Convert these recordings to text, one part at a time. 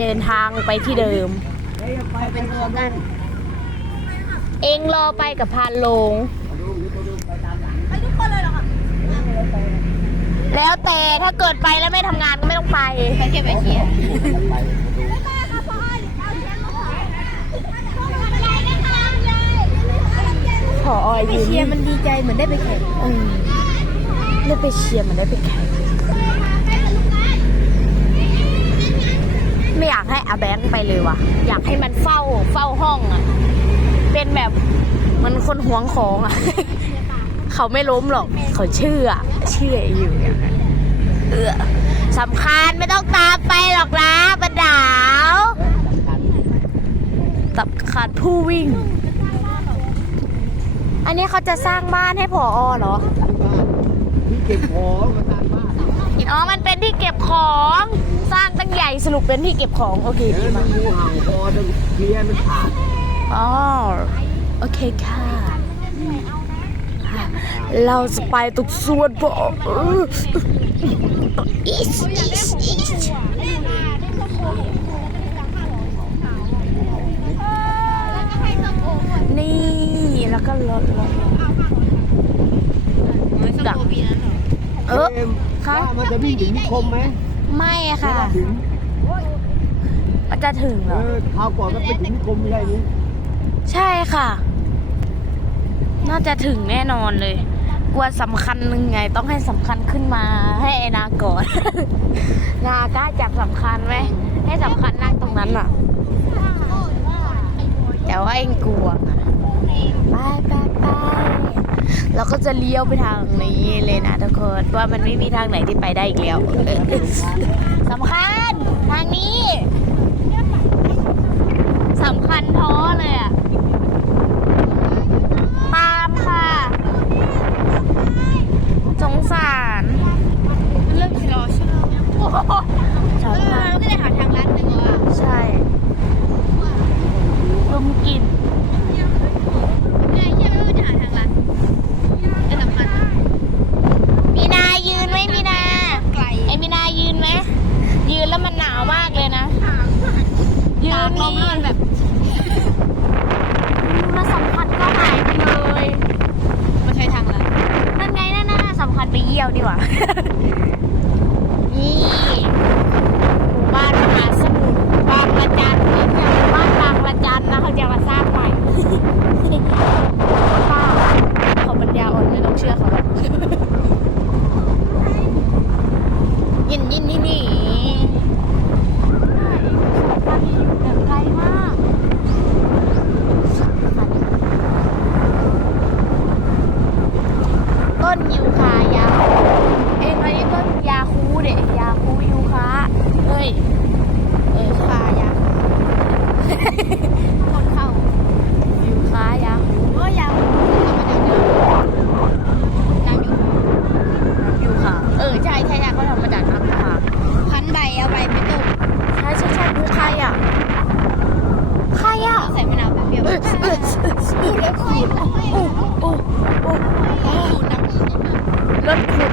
เดินทางไปที่เดิม เป็นตัวกัน เองรอไปกับพานโลง ไปทุกคนเลยเหรอคะแล้วแต่ถ้าเกิดไปแล้วไม่ทำงานก็ไม่ต้องไปไปเก็บไปเชียร์ขอออยไปยืนเชียร์มันดีใจเหมือนได้ไปแข่งอืมได้ไปเชียร์มันได้ไปแข่งไม่อยากให้อา แบงค์ไปเลยว่ะ อยากให้มันเฝ้าเฝ้าห้องอะ เป็นแบบเหมันคนหวงของอะ เขาไม่ล้มหรอกเขาเชื่อ เชื่ออยู่อย่างนั้นเออสำคัญไม่ต้องตามไปหรอกนะบันดาวสำคัญผู้วิ่ง อันนี้เขาจะสร้างบ้านให้ผออเหรอที่เก็บของมาทานบ้านอ๋อมันเป็นที่เก็บของ สร้างตั้งใหญ่สรุปเป็นที่เก็บของ โอเคเดี๋ยวดีมัมานกงูเห่าคอจนเคลียร์มันขาดอ๋อโอเคค่ะ เราจะไปตุกส่วนผอเอออิสอิสอิสนี่แล้วก็รถรถดักเออเอ็มค่ะว่ามันจะวิ่งถึงนิคมไหม ไม่อะค่ะ ถึงมันจะถึงเหรเออ อคราวก่อนมันไปถึงนิคมไม่ใช่นี้ใช่ค่ะ น่าจะถึงแน่นอนเลย กลัวสำคัญหนึ่งไง ต้องให้สำคัญขึ้นมาให้ไอนาก่อน นากล้าจับสำคัญไหม ให้สำคัญนั่งตรงนั้นอะ แต่ว่าเองกลัวอะไปไปไป เราก็จะเลี้ยวไปทางนี้เลยนะทุกคนว่ามันไม่มีทางไหนที่ไปได้อีกแล้วสำคัญทางนี้สำคัญท้อเลยอะ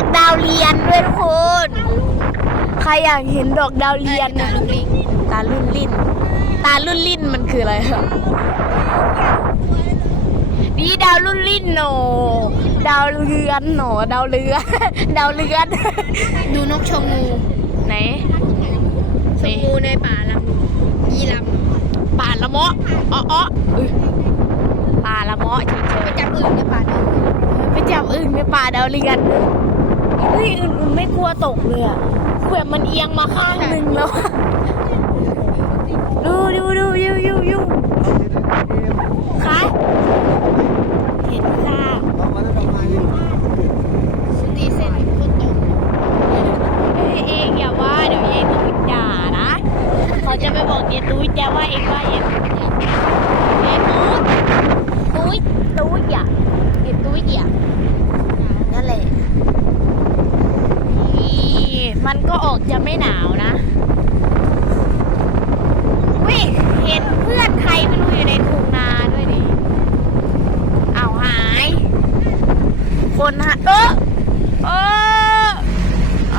อกดาวเรียนด้วยทุกคน ใครอยากเห็นดอกดาวเรียนตาน่ะลุกลิงตาลุ่นลิ้นตาลุ่นลิ้นมันคืออะไรอะนี่ดาวลุ่นลิ้นโหนดาวเรือนโหนดาวเรือ ดาวเรือนดูนกชมงูไหนชมงูในป่าลำยีลป่าละเมาะอ้ออ้ออุ๊ยป่าละเมาะเฉำไปยจับอื่นในป่าดงๆไปจับอึ่งในป่าดาวเรือน เฮ้ยอึ่งอึ่งไม่กลัวตกเลยอะแบบมันเอียงมาข้างหนึ่งแล้วอะดูดูดูยูยูยูคะเห็นค่ะเอามาแล้วทำไมตีเส้นคนตกเอ้ยเองอย่าเขาจะไปบอกเยตุ้ยแต่ว่าเองว่าเยเยตุ้ยตุ้ยตุ้ยอะเยตุ้ยอะนั่นแหละนี่ มันก็ออกจะไม่หนาวนะวิเห็นเพื่อนใครไม่รู้อยู่ในทุ่งนาด้วยดิเอาหาย คนหาเออเออเอ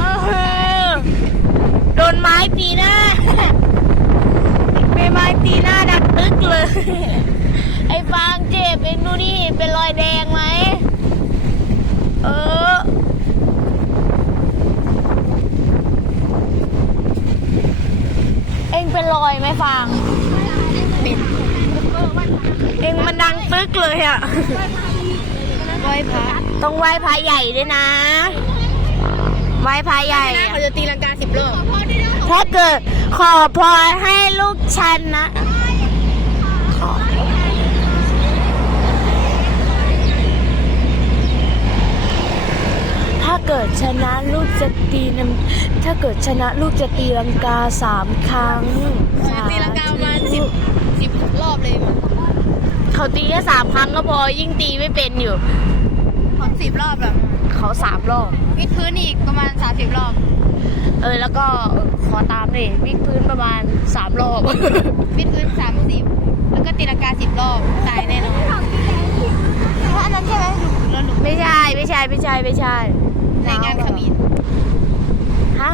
อโดนไม้ตีหน้าใบไม้ตีหน้าดักตึกเลย ไอ้ฟางเจ็บเองดูนี่เป็นรอยแดงไหม เออ เองเป็นรอยไหมฟางเป็นเองมันดังตึกเลยอะไหว้พระต้องไหว้พระใหญ่ด้วยนะ ไหว้พระใหญ่นะเขาจะตีลังกาสิบรอบถ้าเกิดขอพรให้ลูกชันนะขอถ้า เกิดชนะลูกจะตีน้ำถ้าเกิดชนะลูกจะตีลังกาสามครั้งเขาจะตีลังกาประมาณสิบสิบรอบเลยมั้งเขาตีแค่สามครั้งก็พอยิ่งตีไม่เป็นอยู่ของสิบรอบแบบเขาสามรอบวิดพื้นอีกประมาณสามสิบรอบ เออแล้วก็ขอตามเลยวิ่งพื้นประมาณสามรอบวิดพื้นสามสิบแล้วก็ตีลังกาสิบรอบตายแน่นอนเพราะอันนั้นใช่ไหมหลุมแล้วหลุมไม่ใช่ไม่ใช่ไม่ใช่ไม่ใช่ รายงานเขมิ้นฮะ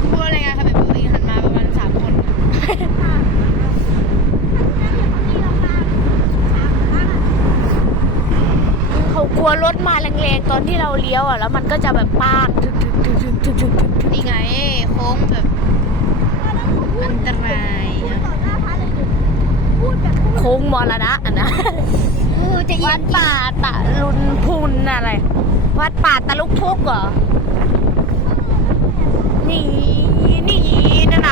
พูดว่ารายงานเขมิ้นปกติหันมาประมาณสามคนเขากลัวรถมาแรงๆตอนที่เราเลี้ยวอะ แล้วมันก็จะแบบป้างทึกทึกทึกทึกทึกทึกทึกทึกนี่ไงโค้งแบบอันตรายนะโค้งมรณะอะนะโอ้จะเย็วันดป่าตะลุนพุนอะไร วัดป่าตะลุกทุกเหรอ นี่ นี่นั่นนะ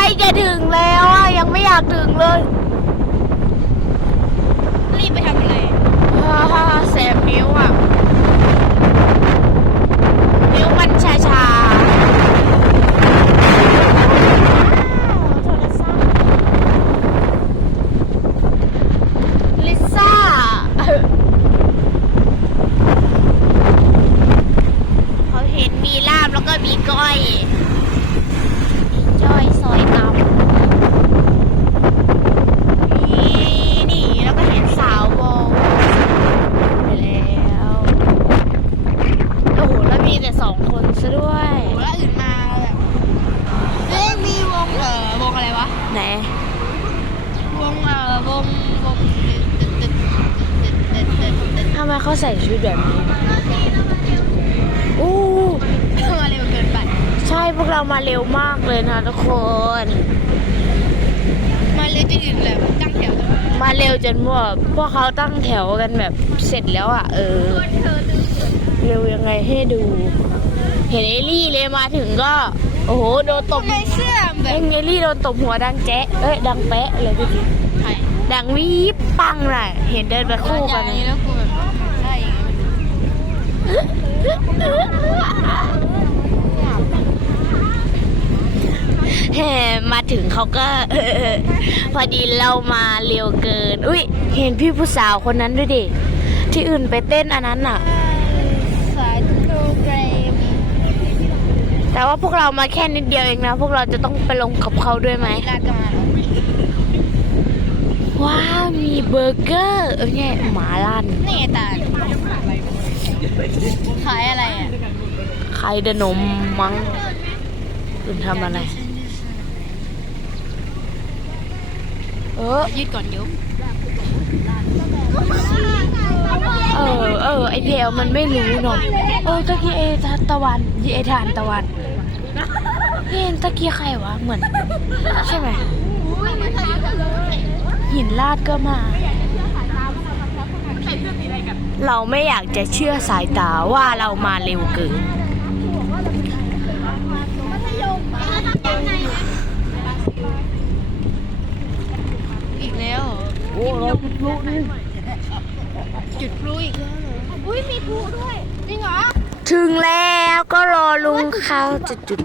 ล้จะถึงแล้วอะยังไม่อยากถึงเลยรีบไปทำอะไรฮ่าฮ่าแสบนิ้วอะนิ้วมันชาชาลิซ่าเขาเห็นมีลาบแล้วก็มีก้อย มีจ้อยซอยตานี่นี่แล้วก็เห็นสาววงไปแล้ว โอ้โห แล้วมีแต่สองคนซะด้วย โหแล้วอื่นมาแบบเอ้ยมีวงเออวงอะไรวะ ไหน วงเออวงวงตึ๊ดตึ๊ดตึ๊ดตึ๊ดตึ๊ดตึ๊ด ทำไมเขาใส่ชุดแบบนี้อู้ ตึ๊ดมาเร็วเกินไป ใช่พ วกเรามาเร็วมากเลยนะทุกคน มาเร็วจนอื่นเลยตั้งแถวเลยมาเร็วจนพวกพวกเขาตั้งแถวกันแบบเสร็จแล้วอะ เออเธอตึ๊ดเร็วยังไงให้ดู เห็นเอลี่เลยมาถึงก็ โอ้โหโดนตบทำไมเสื้อแบเอ็บงเอลี่โดนตบหัวดังแจ๊ะเอ้ยดังแปะเลยพี่ดิไข่ดังวีบปังน่ะเห็นเดินไปคู่กันนี้แล้วกูแบบได้ยังไง แหมมา ถึงเขาก็ พอดีเรามาเร็วเกิน อุ้ยเห็นพี่ผู้สาวคนนั้นด้วยดิ ที่อื่นไปเต้นอันนั้นน่ะสายโปรแกรมแต่ว่าพวกเรามาแค่นิดเดียวเองนะ พวกเราจะต้องไปลงกับเขาด้วยไหมลาดกันมาแล้วว้าว มีเบอร์เกอร์เออเนี่ยหมาลั่นนี่ไงตาขายอะไรอะ ใครเดนมมั้งคุณทำอะไร เออ ยืดก่อนยุบเออ เออ ไอเพลมันไม่รู้เนาะเออตะกี้เอทานตะวันเอทานตะวันเห็นตะกี้ใครวะ เหมือน ใช่ไหมหินลาดก็มา เราไม่อยากจะเชื่อสายตาว่าเรามาเร็วเกิน อีกแล้ว โอ้เราจุดพลุนี่จุดพลุอีกแล้วเหรออุ้ยมีพลุด้วย จริงเหรอ ถึงแล้วก็รอลุงเขาจะจุด